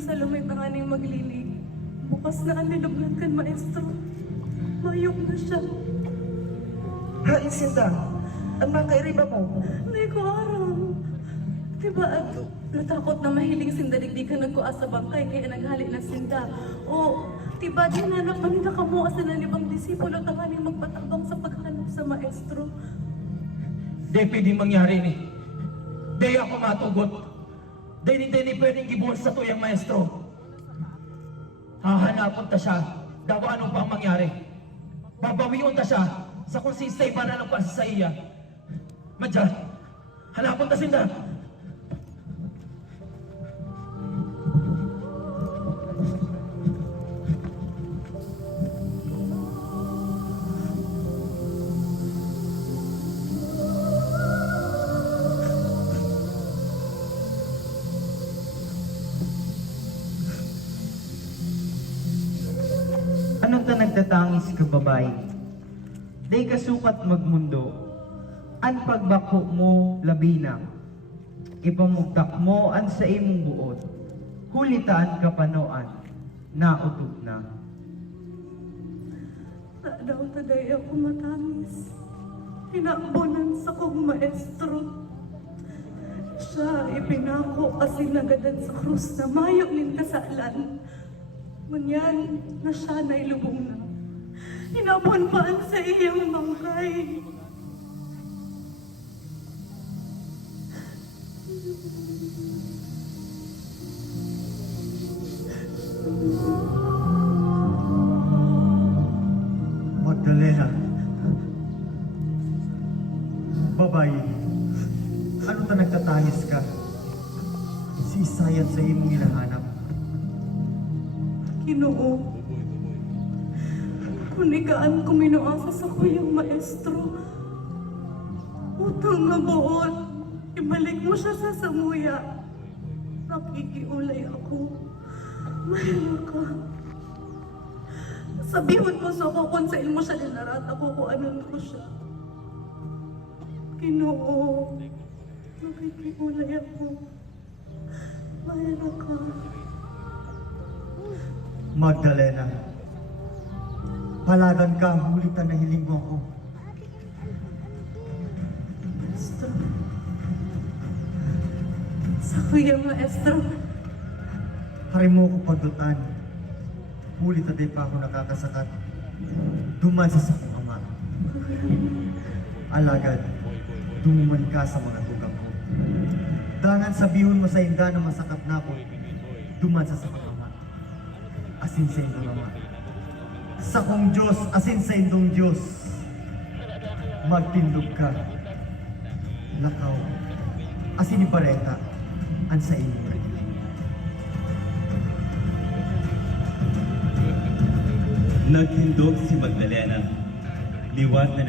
nasalumay pa nga ning maglilig. Bukas na ang nilublan kan, maestro. Mayok na siya. Hain Sinda, ang mga kairiba mo. Hindi ko aram. Diba, natakot na mahiling sindalig di ka nagkuha sa bangkay kaya naghali na sinda. O, diba, di nanak manita ka mo asa na libang disipulo tanganing magpatabang sa paghanap sa maestro. Di pwedeng mangyari ni. Di ako matugot. Di pwedeng gibuhos sa tuyang maestro. Hahanapon ta siya. Daw anong pang mangyari. Babawion ta siya sa kung sistay para lang sa iya. Madya, hanapon ta sinda. Ano ta nagtatangis ka, babae? Day kasukat magmundo, an pagbako mo labina, ipamugtak mo an sa imong buot, hulitaan ka panoan, nautog na. Daw taday ako matamis. Pinakbonan sa kong maestro. Siya ipinako kasi nagadan sa krus na mayok nin kasalan. Ngunyan na siya na'y lubong na. Inapunpaan sa iyang bangkay. Magdalena, babae, ano ta nagtatangis ka? Si Isayan sa imong hinahanap. Ginoo, kunikaan ko minuasa sa kuyang maestro. Utang na buot, ibalik mo siya sa samuya. Nakikiulay ako. Mahal ka. Sabihon mo sa ako kung saan mo siya dinarat ako kung anon ko siya. Ginoo, nakikiulay ako. Mahal ka. Magdalena, palagan ka, hulitan na hiling mo ako. Maestro. Sa kuya maestro. Hari mo ko pagdutan. Hulit na di pa ako nakakasakat. Duman sa sakong ama. Alagad, dumuman ka sa mga tugang ko. Dangan sabihon mo sa inda na masakat na ako. Duman sa sakong ama. Asin sa indong ama. Sakong Diyos, asin sa indong Diyos. Magtindog ka. Lakaw. Asin ni Pareta. An sa inyo. Nagtindog si Magdalena. Liwat na